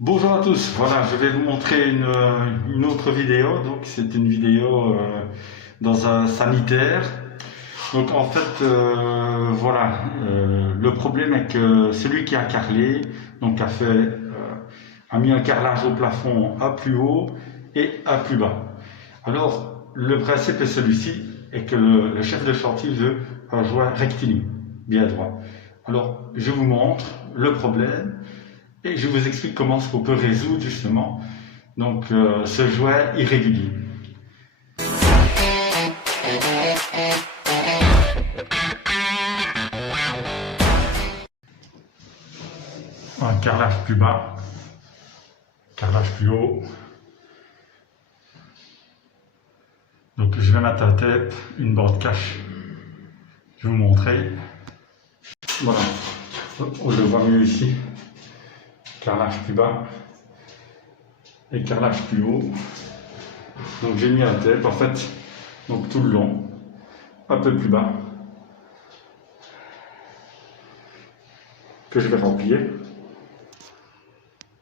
Bonjour à tous, voilà, je vais vous montrer une autre vidéo. Donc c'est une vidéo dans un sanitaire. Donc en fait, voilà, le problème est que celui qui a carrelé, donc a mis un carrelage au plafond à plus haut et à plus bas. Alors le principe est celui-ci, est que le chef de chantier veut un joint rectiligne, bien droit. Alors je vous montre le problème. Et je vous explique comment on peut résoudre justement donc, ce joint irrégulier. Un carrelage plus bas, carrelage plus haut. Donc je vais mettre à la tête une bande cache. Je vais vous montrer. Voilà, on le voit mieux ici. Carrelage plus bas et carrelage plus haut. Donc j'ai mis à la tête en fait, donc tout le long, un peu plus bas, que je vais remplir.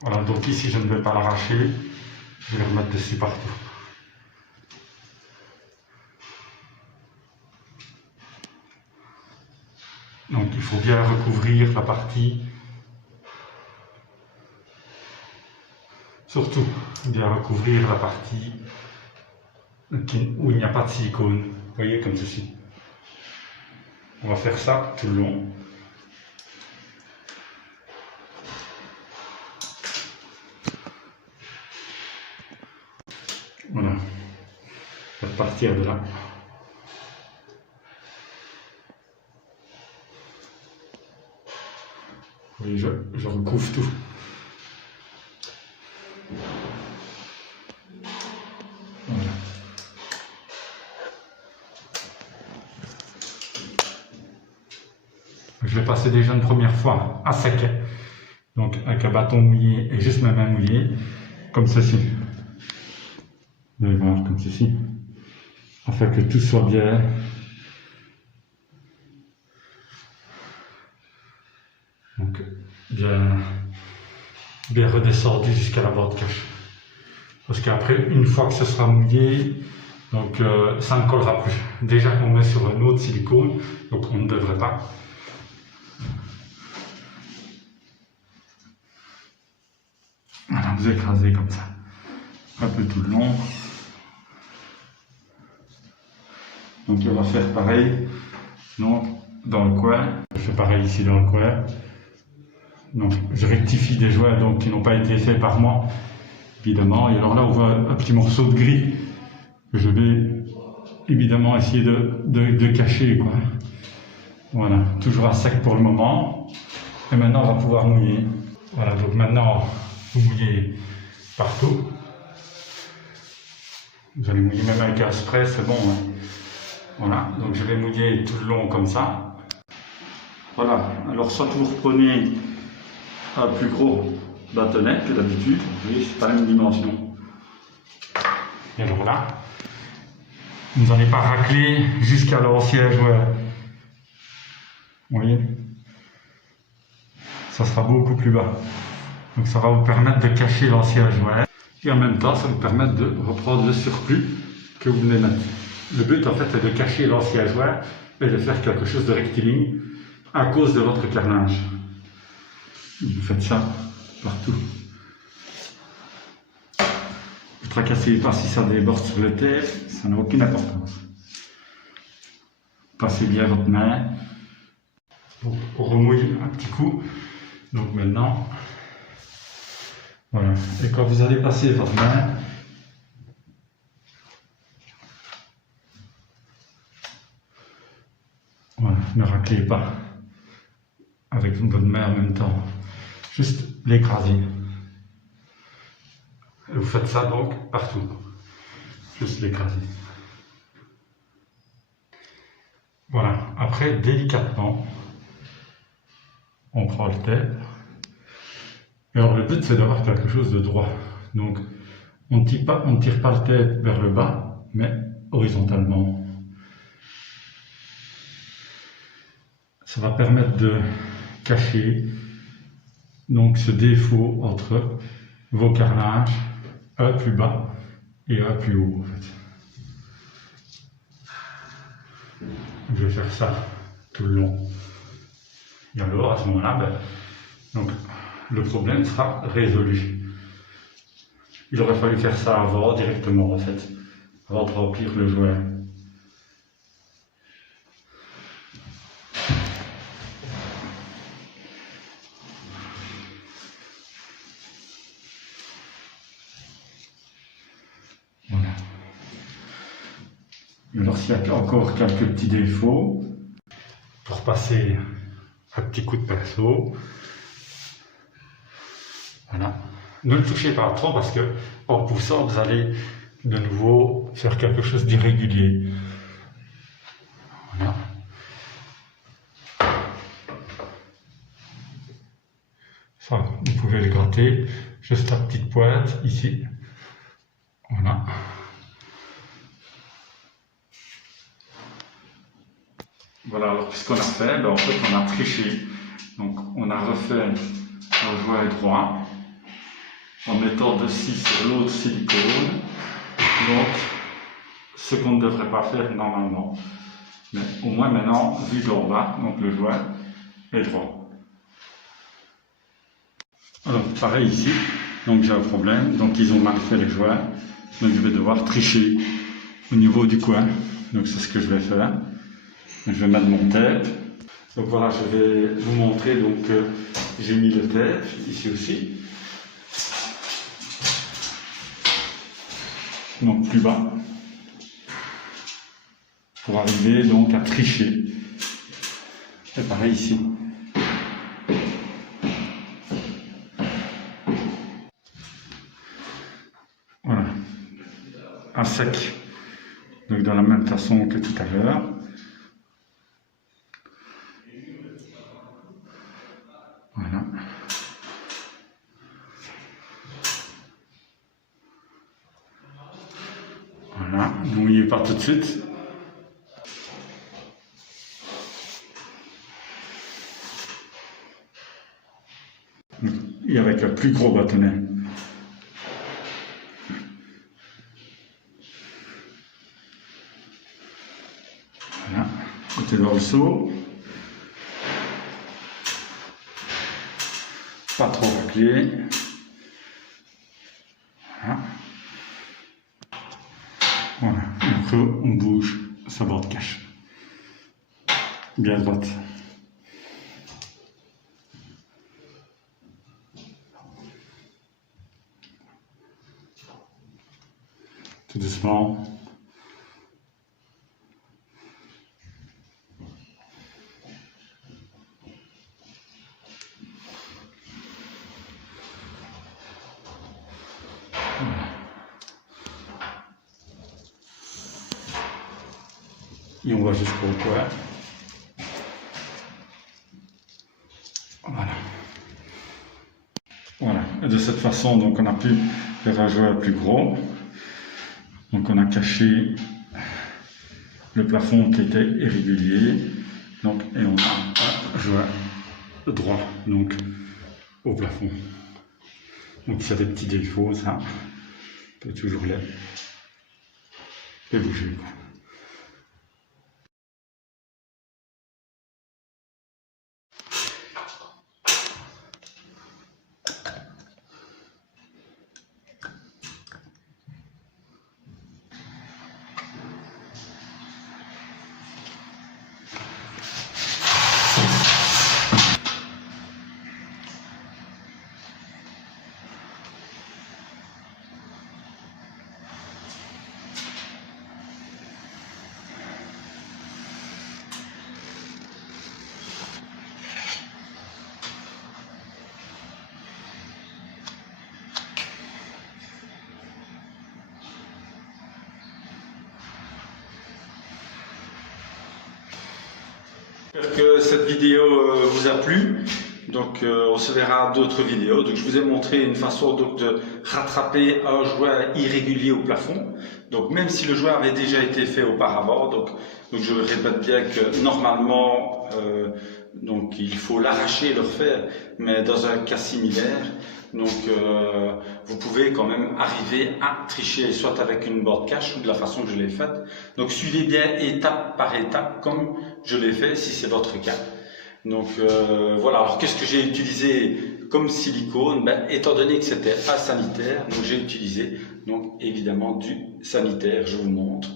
Voilà, donc ici je ne vais pas l'arracher, je vais le remettre dessus partout. Donc il faut bien recouvrir la partie, surtout bien recouvrir la partie où il n'y a pas de silicone. Vous voyez, comme ceci. On va faire ça tout le long. Voilà. On va partir de là. Oui, je recouvre tout. Voilà. Je vais passer déjà une première fois à sec. Donc avec un bâton mouillé et juste ma main mouillée, comme ceci. Vous allez voir, comme ceci. Afin que tout soit bien. Donc bien redescendu jusqu'à la bande cache. Parce qu'après, une fois que ce sera mouillé, donc ça ne collera plus. Déjà qu'on met sur un autre silicone, donc on ne devrait pas. Voilà, vous écrasez comme ça, un peu tout le long. Donc on va faire pareil, donc dans le coin. Je fais pareil ici dans le coin. Donc je rectifie des joints donc, qui n'ont pas été faits par moi, évidemment. Et alors là on voit un petit morceau de gris que je vais évidemment essayer de cacher, quoi. Voilà, toujours à sec pour le moment. Et maintenant on va pouvoir mouiller. Voilà, donc maintenant vous mouillez partout. Vous allez mouiller même avec un spray, c'est bon, hein. Voilà, donc je vais mouiller tout le long comme ça. Voilà, alors soit vous reprenez un plus gros bâtonnet que d'habitude, vous voyez, c'est pas la même dimension. Et alors là, vous n'allez pas racler jusqu'à l'ancien joint. Vous voyez, ça sera beaucoup plus bas. Donc ça va vous permettre de cacher l'ancien joint. Et en même temps, ça vous permet de reprendre le surplus que vous venez mettre. Le but en fait est de cacher l'ancien joint et de faire quelque chose de rectiligne à cause de votre carrelage. Vous faites ça partout. Ne tracassez pas si ça déborde sur le terre, ça n'a aucune importance. Passez bien votre main. On remouille un petit coup. Donc maintenant, voilà. Et quand vous allez passer votre main, voilà, ne raclez pas avec votre main en même temps. Juste l'écraser. Vous faites ça donc partout. Juste l'écraser. Voilà. Après, délicatement, on prend le tête. Et alors le but c'est d'avoir quelque chose de droit. Donc on ne tire pas le tête vers le bas, mais horizontalement. Ça va permettre de cacher donc ce défaut entre nouveau carrelage, un plus bas et un plus haut en fait. Je vais faire ça tout le long. Et alors à ce moment-là, donc, le problème sera résolu. Il aurait fallu faire ça avant directement en fait, avant de remplir le jouet. Voilà. Et alors s'il y a encore quelques petits défauts, pour passer un petit coup de pinceau, voilà. Ne le touchez pas trop parce que en poussant vous allez de nouveau faire quelque chose d'irrégulier. Voilà. Ça, vous pouvez le gratter, juste la petite pointe ici. Voilà. Voilà, alors qu'est-ce qu'on a fait? En fait, on a triché. Donc, on a refait le jouet droit en mettant dessus sur l'autre silicone. Donc, ce qu'on ne devrait pas faire normalement. Mais au moins maintenant, vu d'en bas, donc le jouet est droit. Alors, pareil ici, donc j'ai un problème, donc ils ont mal fait les jouets, donc je vais devoir tricher au niveau du coin. Donc c'est ce que je vais faire. Je vais mettre mon tape. Donc voilà, je vais vous montrer, donc j'ai mis le tape ici aussi. Donc plus bas. Pour arriver donc à tricher. Et pareil ici. Voilà. À sec. Donc de la même façon que tout à l'heure. Voilà. Voilà. Ne mouillez pas tout de suite. Et avec le plus gros bâtonnet. Voilà. Mettez dans le seau. Pas trop raclé. Voilà. Voilà. Et après, on bouge sa bande cache. Bien droite. Tout doucement. Et on va jusqu'au coin. Voilà. Voilà. Et de cette façon, donc, on a pu faire un jouet plus gros. Donc, on a caché le plafond qui était irrégulier. Donc, et on a un jouet droit, donc, au plafond. Donc, ça a des petits défauts, ça. On peut toujours les bouger, quoi. J'espère que cette vidéo vous a plu. Donc on se verra à d'autres vidéos. Donc je vous ai montré une façon donc, de rattraper un jouet irrégulier au plafond. Donc même si le jouet avait déjà été fait auparavant, donc je répète bien que normalement donc il faut l'arracher et le refaire, mais dans un cas similaire, donc vous pouvez quand même arriver à tricher, soit avec une board cache ou de la façon que je l'ai faite. Donc suivez bien étape par étape comme je l'ai fait si c'est votre cas. Donc voilà, alors qu'est-ce que j'ai utilisé comme silicone? Étant donné que c'était pas sanitaire, donc j'ai utilisé donc évidemment du sanitaire, je vous montre.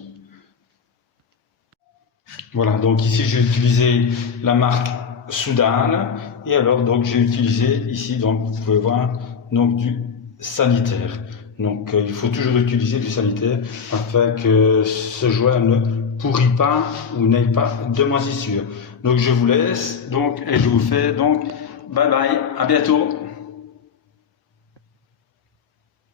Voilà, donc ici j'ai utilisé la marque Soudal, et alors donc j'ai utilisé ici, donc vous pouvez voir, donc du sanitaire. Donc il faut toujours utiliser du sanitaire afin que ce joint ne pourrit pas ou n'ait pas de moisissure. Donc je vous laisse donc et je vous fais donc bye bye, à bientôt.